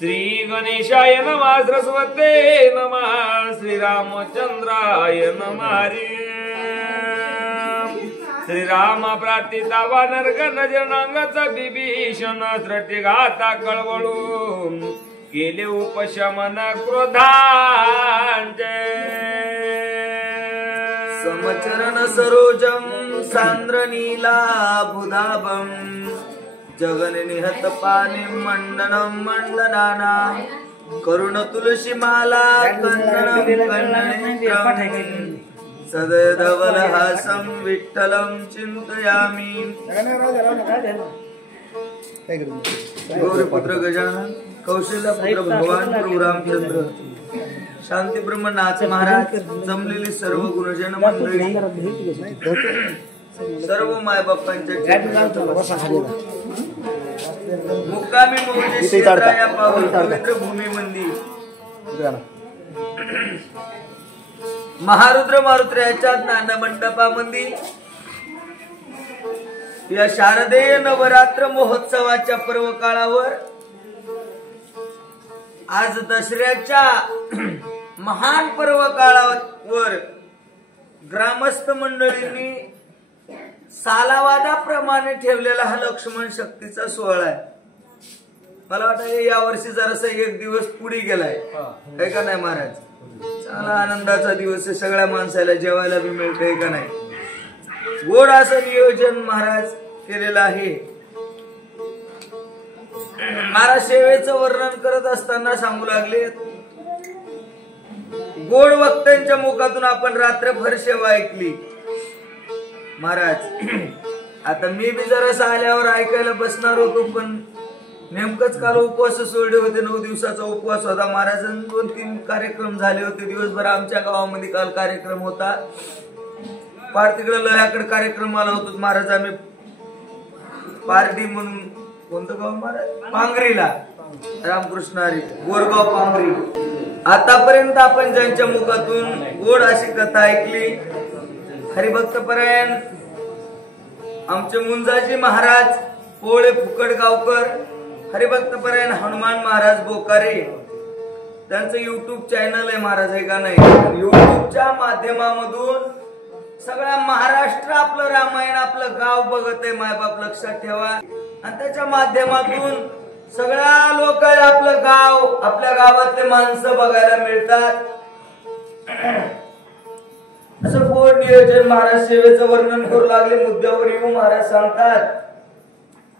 श्री गणेशाय नमः सरस्वते नमः श्रीरामचंद्राय नमः श्रीराम प्रार्थिता वानर गणजनांगाचा विभीषण सृष्टिघाता कळवळून केले उपशमन क्रोधांचे समचरण सरोजम सांद्र नीलाभुधाभम जगन निहत पाने मंडनम मंडनाना करुण तुलसी माला कंदनम कंदनेत्रम सदधवलहासं विठ्ठलं चिन्तयामि गौरीपुत्र गजानन कौशल्यपुत्र भगवान प्रभू रामचंद्र शांती ब्रह्मनाथ महाराज जमलेली सर्व गुरुजन मंडळी सर्व मायबापांच्या मुक्कामी मोजे क्षेत्र या पावन पवित्र भूमी मंदिर महारुद्र मारुत्र्याच्या ज्ञान मंडपामध्ये या शारदेय नवरात्र महोत्सवाच्या पर्व काळावर आज दसऱ्याच्या महान पर्व काळावर ग्रामस्थ मंडळींनी सालावादाप्रमाणे ठेवलेला हा लक्ष्मण शक्तीचा सोहळा आहे. मला वाटतं या वर्षी जरासा एक दिवस पुढे गेलाय काय का नाही महाराज. चांगला आनंदाचा दिवस आहे. सगळ्या माणसाला जेवायला बी मिळतंय का नाही. गोड असं नियोजन महाराज केलेलं आहे. महाराज सेवेचं वर्णन करत असताना सांगू लागले गोड वक्त्यांच्या मुखातून आपण रात्रभर सेवा ऐकली महाराज. आता मी बी जरासा आल्यावर ऐकायला बसणार होतो पण नेमकंच काल उपवास सोडले होते. 9 दिवसाचा उपवास होता. महाराजांनी 2-3 कार्यक्रम झाले होते दिवसभर. आमच्या गावामध्ये काल कार्यक्रम होता. पार तिकडे लयाकडे कार्यक्रम आला होता महाराज. आम्ही पारडी म्हणून कोणतं गाव महाराज पांगरीला रामकृष्ण हरी गोरगाव पांगरी. आतापर्यंत आपण ज्यांच्या मुखातून गोड अशी कथा ऐकली हरिभक्त परायण आमचे मुंजाजी महाराज पोळे फुकटगावकर हरिभक्त परायण हनुमान महाराज बोकारे त्यांचं युट्यूब चॅनल आहे महाराज आहे का नाही. युट्यूबच्या माध्यमामधून सगळ्या महाराष्ट्र आपलं रामायण आपलं गाव बघत आहे. मायबाप लक्षात ठेवा. आणि त्याच्या माध्यमातून सगळ्या लोकांना आपलं गाव आपल्या गावातले माणसं बघायला मिळतात. असं गोड नियोजन महाराज सेवेचं वर्णन करू लागले. मुद्द्यावर येऊ महाराज सांगतात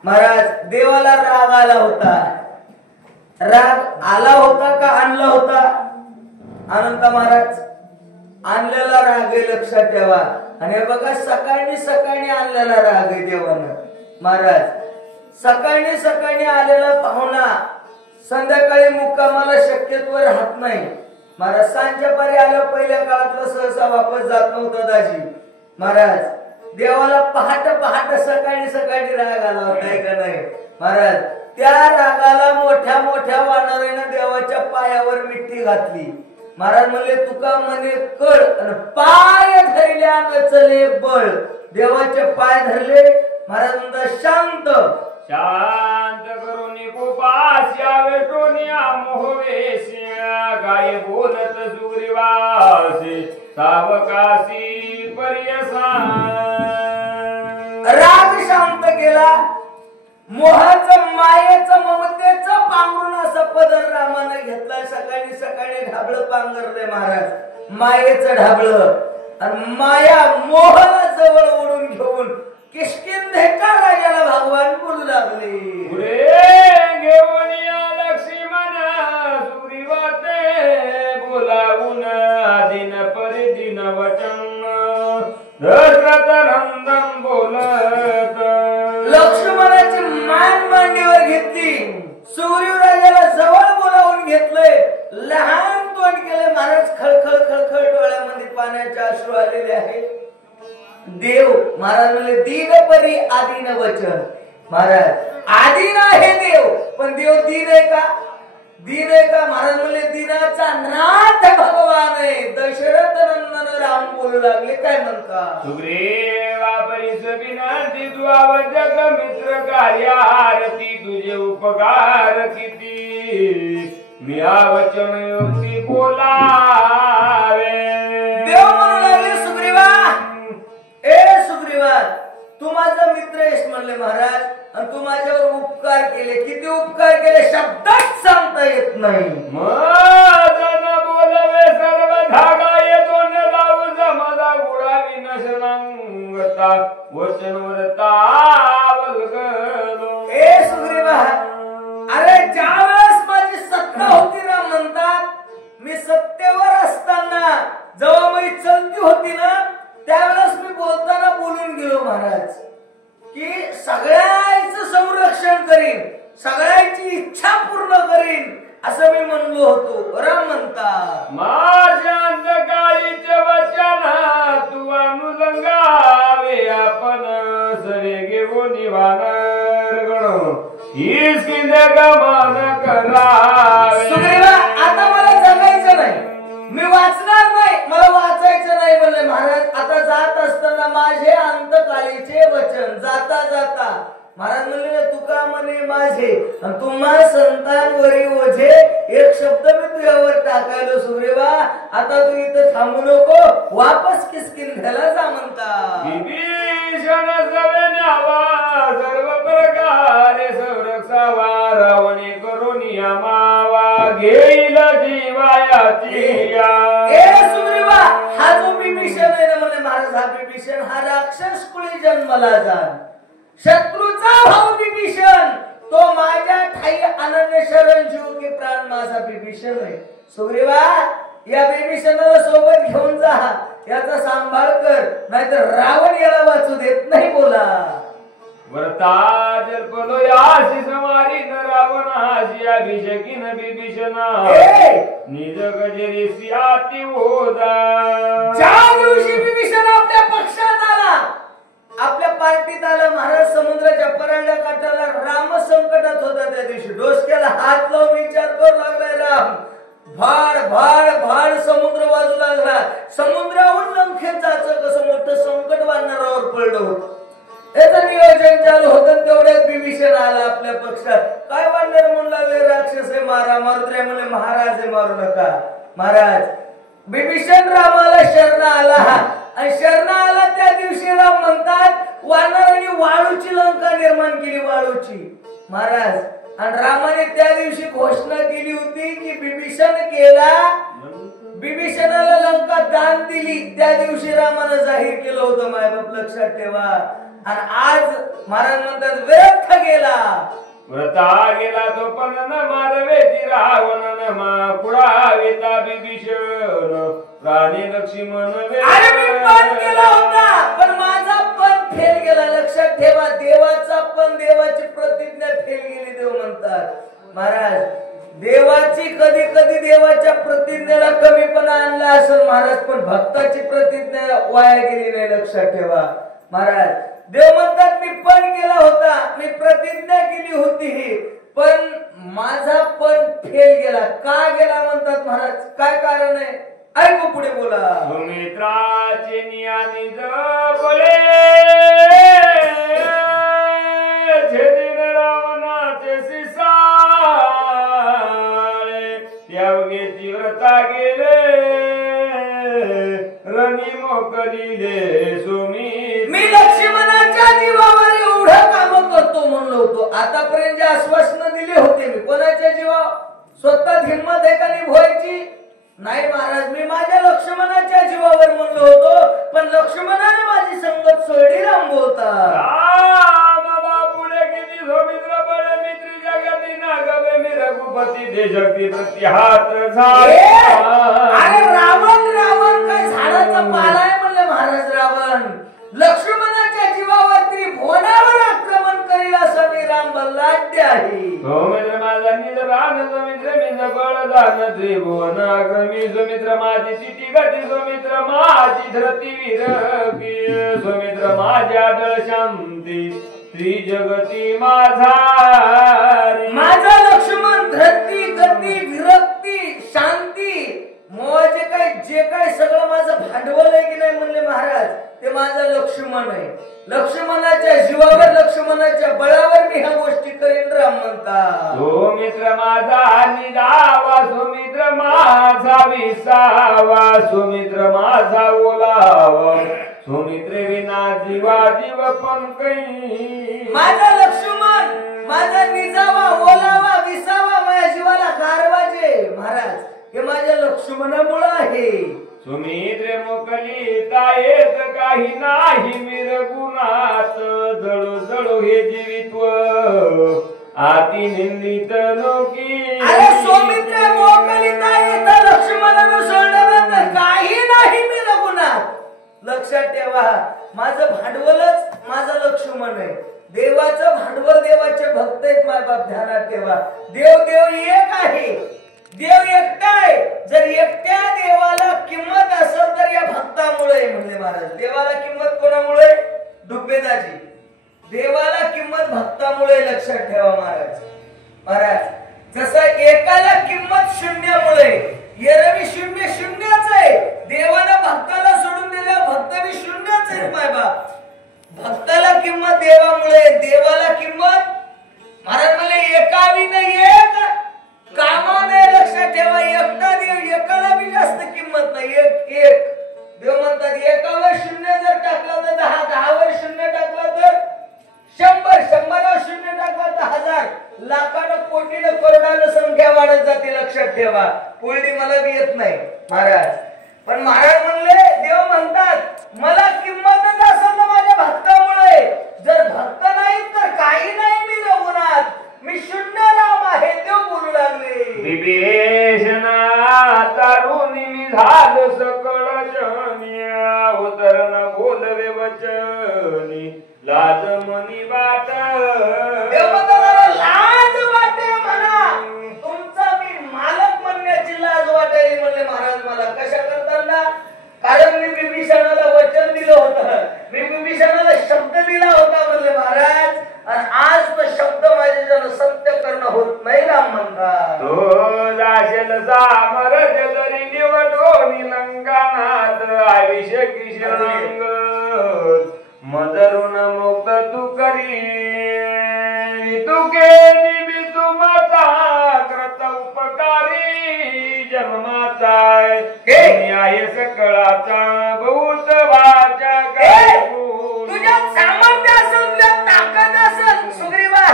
महाराज देवाला राग आला होता. राग आला होता का आणला होता. अनंत महाराज आणलेला राग आहे लक्षात ठेवा. आणि बघा सकाळी आणलेला राग आहे देवानं. महाराज सकाळी आलेला पाहुणा संध्याकाळी मुक्कामाला शक्यतोवर राहत नाही. महाराज सांच्या पारी आल्यावर पहिल्या काळातला सहसा वापस जात नव्हता दाजी. महाराज देवाला पहाट सकाळी राग आला होता का नाही. महाराज त्या रागाला मोठ्या वानराने देवाच्या पायावर मिठी घातली. महाराज म्हणले तुका म्हणे कळ आणि पाय धरल्या नचले बळ. देवाचे पाय धरले. महाराज म्हणतात शांत करून गोपास्या वेटोनिया मोहवेश्या गाय बोलत सुग्रीवासी सावकाशी पर्यसा. राग शांत केला. मोहाचं मायेचं ममतेचं पांघरून असं पदर रामाने घेतला. सकाळी ढाबळ पांघरले महाराज मायेचं ढाबळ. आणि माया मोहाला जवळ ओढून घेऊन किष्किंधेच्या राजाला भगवान बोलू लागले. घेऊन या लक्ष्मण सुग्रीवाते बोलावून दिन परिदिन वचन दशरथ नंदन बोलत. लक्ष्मणाची मान मांडीवर घेतली. सुग्रीव राजाला जवळ बोलावून घेतलंय. लहान तोंड केले महाराज. खळखळ डोळ्यामध्ये पाण्याचे अश्रू आलेले आहे. देव महाराज म्हणले दीन परी आदीन वचन. महाराज आदीन आहे देव पण देव दीन आहे का. महाराज म्हणले दिनाचा नाथ भगवान आहे. दशरथ नंदन राम बोलू लागले काय म्हणता. सुग्रीवा परिस विनंती तुझा जग मित्र कार्य आरती तुझे उपकार किती. बिया वचन युक्ती बोलावे. देव म्हणू लागले सुग्रीवा, ए सुग्रीवा, तू माझा मित्र आहेस म्हणले महाराज, आणि तू माझ्यावर उपकार केले. किती उपकार केले शब्दात सांगता येत नाही. मदन बोलवे सर्व धागा येतो न लावू समजा गुडावी नशनांगता वचनवरता वल्गलो. ए सुग्रीवा, अरे ज्यावेळेस माझी सत्ता होती ना म्हणतात, मी सत्तेवर असताना जेव्हा मी चलती होती ना, त्यावेळेस मी बोलताना बोलून गेलो महाराज की सगळ्यांचं संरक्षण करीन, सगळ्यांची इच्छा पूर्ण करीन, असं मी म्हणलो होतो. राम म्हणतात, माझ्या अंतकाळीचे वचन तू अनुलंगावे, आपण सरे घेऊन निवानर गण हीच किंद गमन करावे. सुग्रीवा, आता मला जगायचं नाही, मी वाचणार नाही, मला वाचायचं नाही म्हणले महाराज. आता जात असताना माझे अंतकाळीचे वचन जाता जाता महाराज म्हणले तुका म्हणे माझे आणि तुम्हा संतांवरी ओझे, एक शब्द मी तुझ्यावर टाकायलो सुग्रीवा. आता तू इथं थांबू नको, वापस किष्किंधेला जा म्हणता. विभीषण सवे न्यावा सर्व प्रकारे संरक्षावा, रावणे करून मावा घेईल जीवायाची. ए सुग्रीवा, हा जो विभीषण आहे ना म्हणले महाराज, हा विभीषण हा राक्षस कुळी जन्मला जाण, शत्रूचा भाऊ विभीषण, तो माझ्या ठाई अनन्य शरण जीव की प्राण माझा विभीषण आहे. सुग्रीवा, या विभीषणाला सोबत घेऊन जा, याचा सांभाळ कर, नाहीतर रावण याला वाचू देत नाही. बोला. व्रता जल्पलो याशी समारी न रावण हाशी अभिषेकीन विभीषणा निज गजरी सियाती होदा. ज्या दिवशी विभीषण आपल्या पक्षात आला, आपल्या पार्टीत आला महाराज, समुद्राच्या परांड्या काठाला राम संकटात होता. त्या दिवशी डोसक्याला हात लावून विचार करू लागलाय राम. भाड भाड भाड समुद्र वाजू लागला. समुद्राहून लंकेत जायचं कसं मोठं संकट वाढणारावर पडलं होतं. याचं नियोजन चालू होतं, तेवढ्यात विभीषण आला आपल्या पक्षात. काय वाढणार म्हणू लागले, राक्षस आहे मारा, मारुत्र्या म्हणले महाराज आहे मारू नका. महाराज विभीषण रामाला शरण आला, आणि शरण आला त्या दिवशी राम म्हणतात वानरांनी वाळूची लंका निर्माण केली, वाळूची महाराज. आणि रामाने त्या दिवशी घोषणा केली होती की विभीषणाला लंका दान दिली. त्या दिवशी रामानं जाहीर केलं होतं, मायबाप लक्षात ठेवा. आणि आज महाराज म्हणतात व्यर्थ गेला. व्रता गेला तो पण न मारवेती रावण न मा कुडाविता विभीषण प्राणी लक्ष्मण. अरे मी पण केला होता, पण माझा पण फेल गेला. लक्षात ठेवा, देवाचा पण, देवाची प्रतिज्ञा फेल गेली. देव म्हणतात महाराज, देवाची कधी कधी देवाच्या प्रतिज्ञेला कमीपणा आणला असेल महाराज, पण भक्ताची प्रतिज्ञा वाया गेली नाही. लक्षात ठेवा महाराज. देव म्हणतात मी पण केला होता, मी प्रतिज्ञा केली होती, पण माझा पण फेल गेला. का गेला म्हणतात महाराज, काय कारण आहे ऐकू पुढे. बोला. मित्राचे नियानी जपले छेदिन रावणाचे सिसाळे, त्यावगेची व्रता गेले रणी मोकलीले सोमी. मी लक्ष्मणाच्या जीवावर एवढं काम करतो म्हणलो होतो. आतापर्यंत जे आश्वासन दिले होते मी कोणाच्या जीवावर, स्वतः हिंमत आहे का निभवायची? नाही महाराज, मी माझ्या लक्ष्मणाच्या जीवावर म्हणलो होतो, पण लक्ष्मणाने माझी संगत सोडली. राम बोलतात, पुढे किती सौमित्र बळे मित्री जगती ना गवे मी रघुपती दे जगती प्रति हात झाले. अरे रावण, रावण काय झाडाचा पाला आहे म्हणले महाराज. रावण लक्ष्मणाच्या जीवावर त्रिभुवनावर आक्रमण करील असं मी राम बल्लाढ्य आहे. सौमित्र माझा निज रान सौमित्र निज बळदान त्रिभुवन आक्रमी. सौमित्र माझी चिठी गती, सौमित्र माझी धरती विरकी. सौमित्र माझ्या दळ शांती त्रिजगती माझा. माझा लक्ष्मण धरती गती विरक्ती शांती जे काय सगळं माझं भांडवल आहे की नाही म्हणले महाराज, ते माझं लक्ष्मण आहे. लक्ष्मणाच्या जीवावर, लक्ष्मणाच्या बळावर मी ह्या गोष्टी करीन. राम म्हणतात तो मित्र माझा निडावा सुमित्र माझा विसावा सुमित्र माझा ओलावा सुमित्र विना जीवा जीव पण काही माझा लक्ष्मण माझा निजावा ओलावा विसावा माझ्या जीवाला गारवाजे महाराज हे माझ्या लक्ष्मणामुळे आहे सुमित्र मोकलिता येत काही नाही मिरगुणात जळो जळो हे जीवित्व आती निंदित लोकी अरे सौमित्र मोकलिता येत लक्ष्मणानं सोडल्यानंतर काही नाही मिरगुणात लक्षात ठेवा माझं भांडवलच माझा लक्ष्मण आहे देवाचं भांडवल देवाचे भक्त आहेत मायबाप ध्यानात ठेवा देव देव एक आहे देव एकटा आहे जर एकट्या देवाला किंमत असेल तर या भक्तामुळे म्हणले महाराज देवाला किंमत कोणामुळे डुबेदाजी देवाला किंमत भक्तामुळे लक्षात ठेवा महाराज महाराज जसं एकाला किंमत शून्यामुळे एरवी शून्य शून्यच आहे देवाला भक्ताला सोडून दिल्या भक्त बी शून्यच आहे मायबाप भक्ताला किंमत देवामुळे देवाला किंमत महाराज मला एकावी नाही एक कामाने लक्षात ठेवा एकटा देव एकाला बी जास्त किंमत नाही एक एक देव म्हणतात एकावर शून्य जर टाकला तर 10 10वर शून्य टाकला तर 100 100वर शून्य टाकला तर 1000 लाखानं कोटीनं करोडानं संख्या वाढत जाते लक्षात ठेवा पुढली मला बी येत नाही महाराज पण महाराज म्हणले देव म्हणतात मला किंमतच असेल तर माझ्या भक्तामुळे जर भक्त नाही तर काही नाही मी रघुनाथ मी शून्य नाम आहे देव बोलू लागले विभीषणा तरुणी मी झालो सकळ जनिया उतरण बोलवे वचनी लाज मनी वाट देव म्हणतात लाज वाटे म्हणा तुमचा मी मालक म्हणण्याची लाज वाटायली म्हणले महाराज मला कशा करताना कारण मी विभीषणाला वचन दिलं होतं मी विभीषणाला शब्द दिला होता म्हणले महाराज आणि आज तो शब्द माझ्याजवळ सत्य करणं होत नाही राम म्हणतात तो जाशल सामरज जरी निवडो निलंगानात आयुष्य किशरंग मदरुण मुक्त तू करी तुके निबी तुमचा कृत उपकारी जन्माचा न्याय सकळाचा बहुत वाचा तुझ्या सामर्थ्य असेल तुझ्या ताकद असेल सुग्रीवा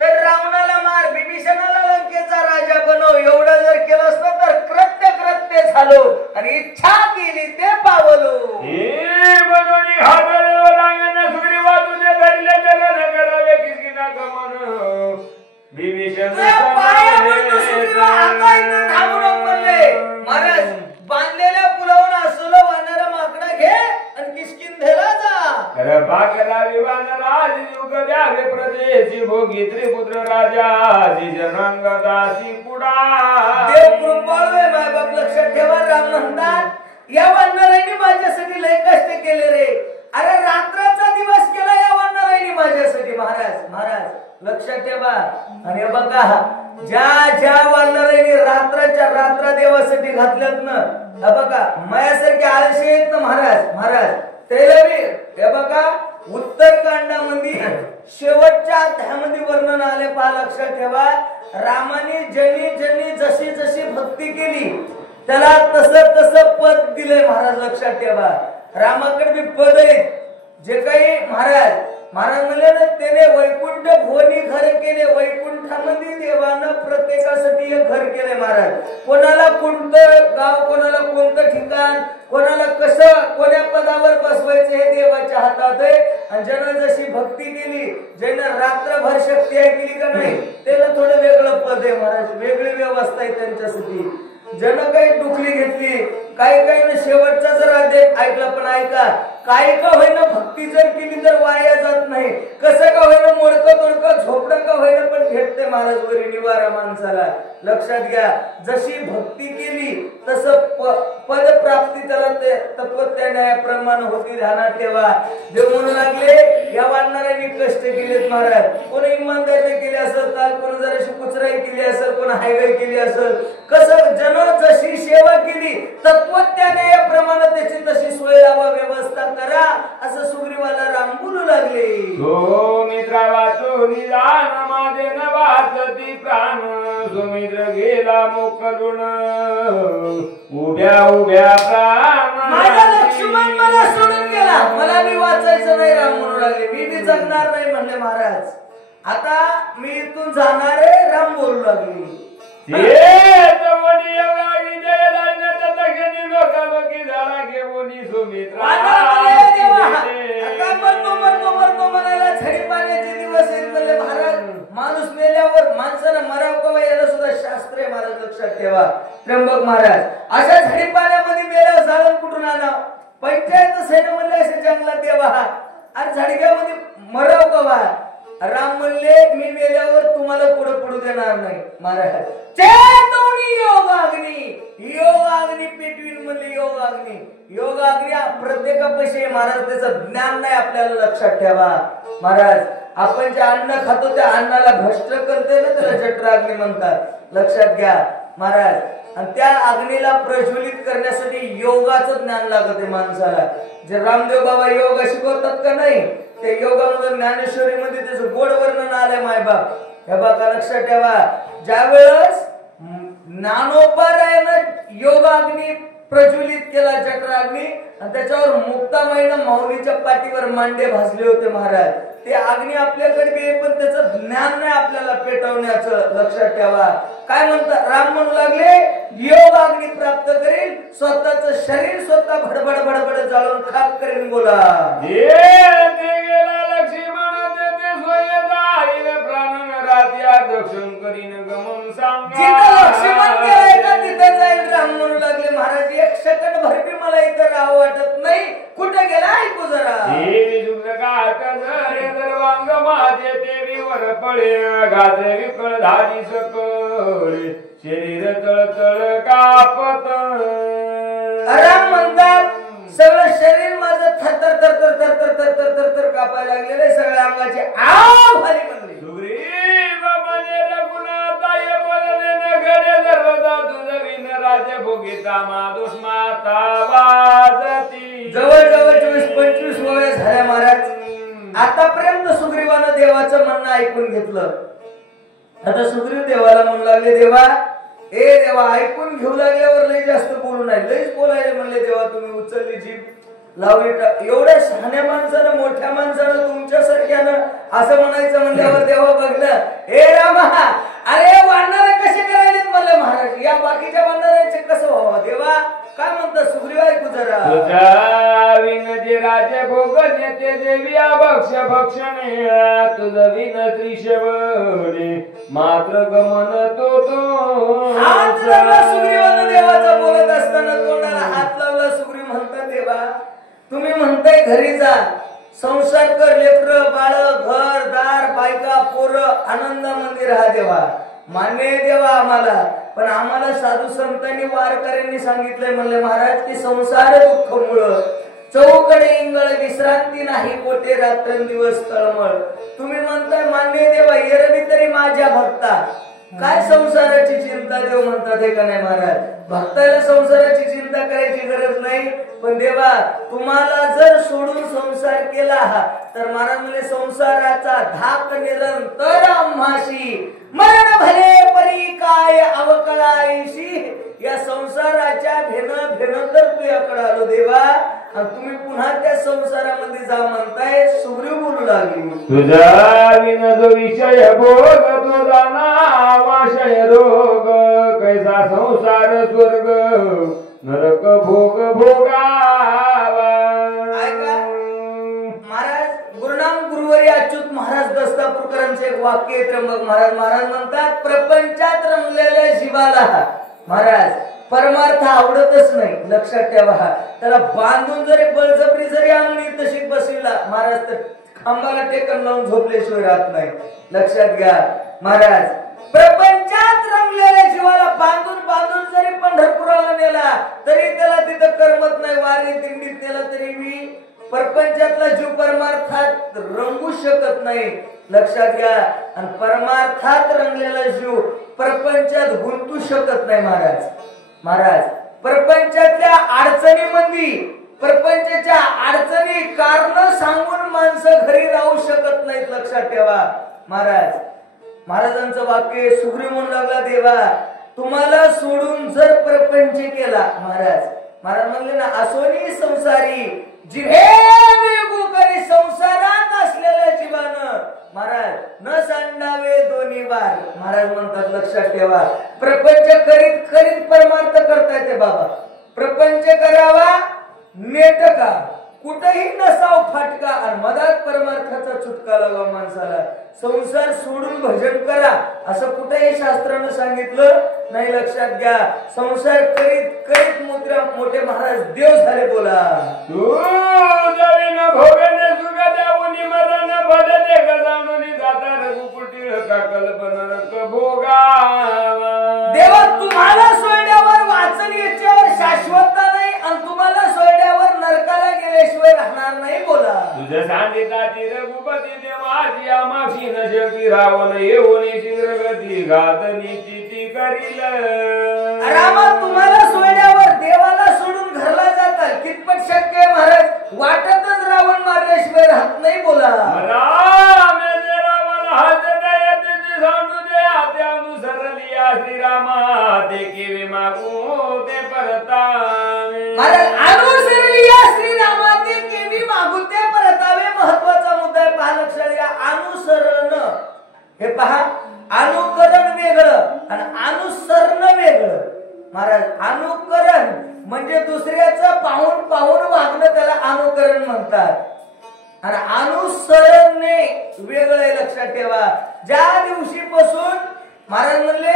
तर रावणाला मार विभीषणाला लंकेचा राजा बनव एवढं जर केलं असतं तर कृत्य कृत्य झालो आणि इच्छा केली ते पावलो हे बनवणी हादरलो लागण सुग्रीवा तुझे धरले जलन करावे किसकिना गमन विभीषण पाया पडतो सुग्रीवा आता इथं थांबू नको म्हणले महाराज बांधलेल्या पुलावून असलं वानरा माकडा घे आणि किष्किंधेला जा कृपा करावी वानराज युग द्यावे प्रदेशी भोगी त्रिपुत्र राजा जनांग दासी पुडा देव कृपाळू आहे मायबाप लक्षात ठेवा राम म्हणतात या वानरांनी माझ्यासाठी लय कष्ट केले रे अरे रात्राचा दिवस केला या वानरांनी माझ्यासाठी महाराज महाराज लक्षात ठेवा आणि बघा ज्या ज्या वानरांनी रात्राच्या रात्र देवासाठी घातल्यात ना बघा मायासारखे आळशी आहेत ना महाराज महाराज त्याला बी हे बघा उत्तरकांडामध्ये शेवटच्या अध्यायामध्ये वर्णन आले पहा लक्षात ठेवा रामाने जनी जनी जशी जशी भक्ती केली त्याला तसं तसं पद दिले महाराज लक्षात ठेवा रामाकडे बी पद आहेत जे काही महाराज महाराज म्हणले ना त्याने वैकुंठ भुवनी घर केले वैकुंठामध्ये देवानं प्रत्येकासाठी एक घर केले महाराज कोणाला कोणतं गाव कोणाला कोणतं ठिकाण कोणाला कसं कोण्या पदावर बसवायचं हे देवाच्या हातात आहे आणि ज्यानं जशी भक्ती केली ज्यानं रात्रभर शक्ती आहे केली का नाही त्याला थोडं वेगळं पद आहे महाराज वेगळी व्यवस्था आहे त्यांच्यासाठी ज्यानं काही डुकली घेतली काही काही शेवटचा जर आदेश ऐकला पण ऐका काही का होईना भक्ती जर केली तर वाया जात नाही कसं का होईना मोडकं तोडकं झोपडं का होईना पण भेटते महाराज वरी निवारा माणसाला लक्षात घ्या जशी भक्ती केली तसं पद प्राप्ती त्याला ते तत्वज्ञानाप्रमाणे होती ध्यानात ठेवा देव म्हणू लागले या वानरांनी कष्ट केलेत महाराज कोणी इमानदारी केली असेल तर कोणी जराशी कुचराई केली असेल कोणी हायगाई केली असेल कसं जन जशी सेवा केली तत्वज्ञानाप्रमाणे त्याची तशी सोय लावा व्यवस्था करा असं सुग्रीवाला राम बोलू लागले. हो मित्रा वाचून जाण माझे न वाचती प्राण सुमित्र गेला मोकलून उभ्या उभ्या प्राण माझा लक्ष्मण मला सोडून गेला, मला मी वाचायचं नाही राम म्हणू लागले. मी बी जगणार नाही म्हणले महाराज. आता मी इथून जाणार आहे राम बोलू लागले. माणूस मेल्यावर माणसानं मराव कवा याला सुद्धा शास्त्र आहे महाराज, लक्षात ठेवा. त्र्यंबक महाराज अशा झडी पाण्यामध्ये मेल्यावर जाळून कुठून आणा? पंचायत सैन्य म्हणले असे जंगलात देवा आणि झडक्यामध्ये मराव कवा? राम म्हणले मी मेल्यावर तुम्हाला पुढे पडू देणार नाही महाराज. चेतवणी योगाग्नी पेटवीन म्हणले. योगाग्नी प्रत्येकापाशी महाराज, त्याचं ज्ञान नाही आपल्याला, लक्षात ठेवा महाराज. आपण जे अन्न खातो त्या अन्नाला भ्रष्ट करते ना, त्याला जठराग्नी म्हणतात, लक्षात घ्या महाराज. आणि त्या अग्नीला प्रज्वलित करण्यासाठी योगाचं ज्ञान लागत आहे माणसाला. जे रामदेव बाबा योग शिकवतात का नाही, त्या योगामध्ये ज्ञानेश्वरी मध्ये त्याचं गोड वर्णन आलंय मायबाप. हे बघा लक्षात ठेवा. ज्यावेळेस ज्ञानोपारायण योगाग्नी प्रज्वलित केला जठराग्नी, आणि त्याच्यावर मुक्तामाईनं माऊलीच्या पाठीवर मांडे भाजले होते महाराज. ते अग्नी आपल्याकडे बी, पण त्याचं ज्ञान नाही आपल्याला पेटवण्याचं, लक्षात ठेवा. काय म्हणतात राम म्हणू लागले, योग अग्नी प्राप्त करेल, स्वतःचं शरीर स्वतः भडबड भडबड जाळून खाक करेन. बोला महाराज. एक सेकंड भर बी मला इथं राहावं वाटत नाही. कुठे गेला ऐकू जरा. शरीर तळतळ कापत. राम म्हणतात सगळं शरीर माझं थरथर थरथर थरथर थरथर थरथर कापायला लागलेलं आहे, सगळ्या अंगाचे आव खाली म्हणले. जवळ जवळ 24-25 वय झाल्या महाराज. आतापर्यंत सुग्रीवानं देवाचं म्हणणं ऐकून घेतलं. आता सुग्रीव देवाला म्हणू लागले, देवा ए देवा, ऐकून घेऊ लागल्यावर लई जास्त बोलू नाही, लईच बोलायला म्हणले. देवा तुम्ही उचलली जीभ लावली. एवढ्या शहाण्या माणसानं, मोठ्या माणसानं, तुमच्यासारख्यानं असं म्हणायचं म्हणल्यावर देवा बघलं, हे रामा अरे वानर कसे करायलेत म्हणले महाराज, या बाकीच्या वानरांचे कसं व्हावं? देवा काय म्हणतात सुग्रीव ऐकू जरा. तुझा विनजे राजे भोगने ते देविया भक्ष भक्षणे, तुझं विन त्रिशवणे मात्र गमन तो हात लावला सुग्रीवानं देवाचा बोलत असताना, तोंडाला हात लावला. सुग्रीव म्हणतात, देवा तुम्ही म्हणताय घरी जा, संसार कर, लेकर बाळ, घर दार, बायका पोरं, आनंद मंदिर हा देवा मान्य देवा आम्हाला. पण आम्हाला साधू संतांनी वारकऱ्यांनी सांगितलंय म्हणले महाराज की संसार दुःख मुळ चौकडे इंगळ विश्रांती नाही, कोठे रात्रंदिवस तळमळ. तुम्ही म्हणताय मान्य देवा, एरवी तरी माझ्या भक्ता काय संसाराची चिंता देव म्हणतात हे का नाही महाराज. भक्ताला संसाराची चिंता करायची गरज नाही, पण देवा तुम्हाला जर सोडून संसार केला तर महाराज म्हणजे संसाराचा धाक निरंतर आम्हाशी, मरण भले परी काय अवकळाईशी. या संसाराच्या भेन तर तुझ्याकडे आलो देवा, आणि तुम्ही पुन्हा त्या संसारामध्ये जा म्हणताय. सुग्रीव बोलू लागली, तुझा विन जो विषय भोग, तुझा नावाशय रोग, कैसा संसार स्वर्ग नरक भोग भोगावा. महाराज गुरुनाम गुरुवरी अच्युत महाराज दस्तापूरकरांचे एक वाक्य आहे. त्र्यंबक महाराज म्हणतात, प्रपंचात रंगलेल्या जीवाला महाराज परमार्थ आवडतच नाही, लक्षात ठेवा. त्याला बांधून जरी बळजबरी जरी आणून तशी बसविला महाराज तर खांबाला टेकन लावून झोपल्याशिवाय राहत नाही, लक्षात घ्या महाराज. प्रपंचात रंगलेल्या जीवाला बांधून बांधून जरी पंढरपुराला नेला तरी त्याला तिथं करमत नाही. वारी दिंडीत नेला तरी मी परपंचातला जीव परमार्थात रंगू शकत नाही, लक्षात घ्या. आणि परमार्थात रंगलेला जीव परपंचात गुंतू शकत नाही महाराज. परपंचातल्या अडचणीमध्ये प्रपंचाच्या अडचणी कारण सांगून माणसं घरी राहू शकत नाहीत. लक्षात ठेवा महाराजांचं वाक्य सुग्रीव म्हणू लागला, देवा तुम्हाला सोडून जर प्रपंच केला, महाराज म्हणले ना, असोनी संसारी जिहे वेगू करी, संसारात असलेल्या जीवानं महाराज न सांडावे दोन्ही वार. महाराज म्हणतात लक्षात ठेवा, प्रपंच करीत करीत परमार्थ करता येते बाबा. प्रपंच करावा नेटका, कुठेही नसाव फाटका, आणि मधात परमार्थाचा चुटका लावा माणसाला. संसार सोडून भजन करा असं कुठेही शास्त्रानं सांगितलं नाही. लक्षात घ्या, संसार करीत करीत मोठे महाराज देव झाले. बोला देवा तुम्हाला सोडल्यावर वाचन याच्यावर शाश्वतता नाही, आणि तुम्हाला सोडल्यावर नरकाला गेल्याशिवाय राहणार नाही. बोला तुझ्या सांगितली रघुपती देवाची आमाफी न शक्ती रावण येऊनी शिरगती घातनीची ती करील. रामा तुम्हाला सोडल्यावर देवाला सोडून घरला जातात, कितपत शक्य आहे महाराज? वाटतच रावण मारल्याशिवाय राहत नाही. बोला श्रीरामा ते केवे मागू ते परतावे. महाराज अनुसरलिया श्रीरामा ते केवी मागू ते परतावे. महत्वाचा मुद्दा आहे, पहा लक्षात घ्या. अनुसरण हे पहा, अनुकरण वेगळं आणि अनुसरण वेगळं. महाराज अनुकरण म्हणजे दुसऱ्याचं पाहून पाहून वागणं, त्याला अनुकरण म्हणतात. आणि अनुसरणे वेगळं आहे. लक्षात ठेवा, ज्या दिवशीपासून महाराज म्हणले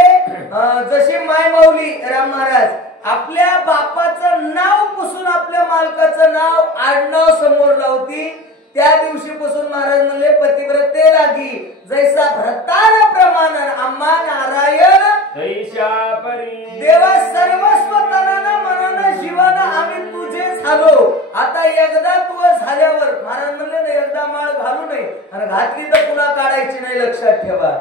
जशी माय माऊली राम महाराज आपल्या बापाचं नाव पुसून आपल्या मालकाचं नाव आडनाव समोर लावती, त्या दिवशीपासून महाराज म्हणले पतिव्रते लागी जैसा भरतान प्रमाण आम्हा नारायण देवा सर्वस्व तनानं मनानं जीवानं आम्ही तुझे झालो. आता एकदा तू झाल्यावर महाराज म्हणले ना, एकदा माळ घालू नये, आणि घातली तर पुन्हा काढायची नाही. लक्षात ठेवा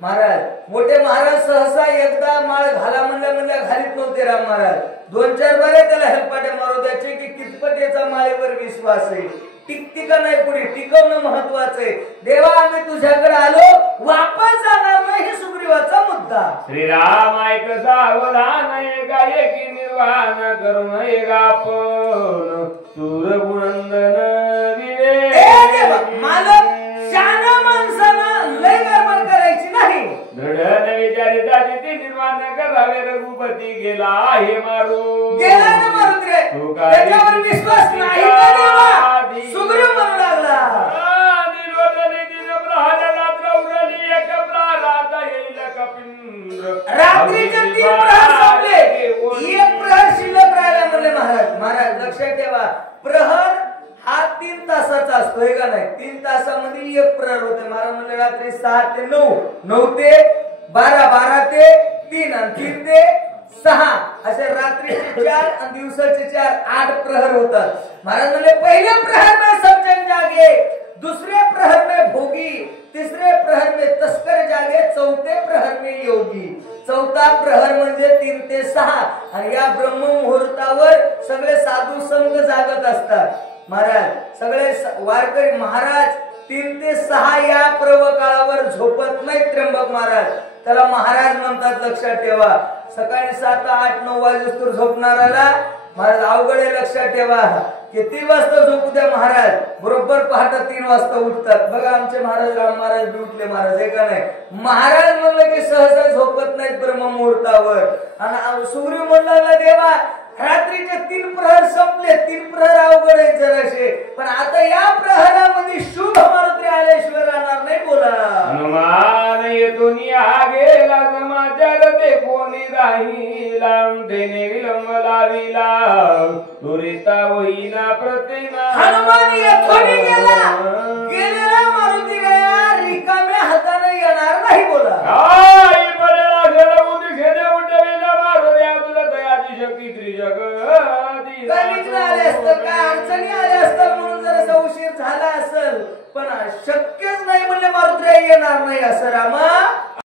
महाराज, मोठे महाराज सहसा एकदा माळ घाला म्हणल्या घालीत नव्हते. राम महाराज 2-4 बारे त्याला हेलपाट्या मारू द्यायचे की कितपत याचा माळेवर विश्वास आहे, टिकती का नाही पुढे टिकवणं महत्वाचं आहे. देवा आम्ही तुझ्याकडे आलो, वापस जाणार नाही, हे सुग्रीवाचा मुद्दा. श्रीराम ऐक सावधान गाये की निर्वाण करून आपण सूर गुणंदन मालक शाना माणसानं लय गडबड करायची नाही. दृढ विचारिता तिथे निर्माण करावे. रघुपती गेला हे मारू गेला ना मारू रे, त्याच्यावर विश्वास नाही का देवा? सुग्रीव म्हणू लागला रात्रीचे 3 प्रहर संपले, 1 प्रहर शिल्लक राहिला म्हणले महाराज. महाराज लक्षात ठेवा, प्रहर हा 3 तासाचा असतो, हे का नाही? 3 तासामधील 1 प्रहर होते. महाराज म्हणले रात्री 6 ते 9, 9 ते 12, 12 ते 3 आणि 3 ते 6 असे रात्रीचे 4 आणि दिवसाचे 4, 8 प्रहर होतात. महाराज म्हणले पहिले प्रहर में सब जन जागे, दूसरे प्रहर में भोगी, तिसरे प्रहर में तस्कर जागे, चौथे प्रहर में योगी. चौथा प्रहर म्हणजे 3 ते 6, आणि या ब्रह्म मुहूर्तावर सगळे साधू संघ जागत असतात. महाराज सगळे वारकरी महाराज 3 ते 6 या पर्व काळावर झोपत नाही. त्र्यंबक महाराज त्याला महाराज म्हणतात. लक्षात ठेवा, सकाळी 7, 8, 9 वाजेस्तोर झोपणाराला महाराज अवघड आहे. लक्षात ठेवा, किती वाजता झोपू द्या महाराज, बरोबर पहाटे 3 वाजता उठतात. बघा आमचे महाराज राम महाराज बी उठले महाराज, हे का नाही? महाराज म्हणलं की सहसा झोपत नाहीत ब्रह्म मुहूर्तावर. आणि सुग्रीव म्हणला देवा रात्रीचे 3 प्रहर संपले, 3 प्रहर अवघड आहेत जराशे, पण आता या प्रहरामध्ये शुभ मारुती आल्याशिवाय राहणार नाही. बोला हनुमान येतून या गेला समाचार ते कोणी राहिला, देणे विलंब लाविला तुरिता होईना प्रतिमा. हनुमान येथून गेलेला मारुती गया, रिकाम्या हाताने येणार नाही. बोला आई पडला गेला उदी घेणे उठविला मारुद्या तुला दयाची शक्ती त्रिजगती. काय विघ्न आले असतं, काय अडचणी आल्या असतात म्हणून जरासा उशीर झाला असेल, पण शक्यच नाही म्हणले मारुती येणार नाही असं रामा.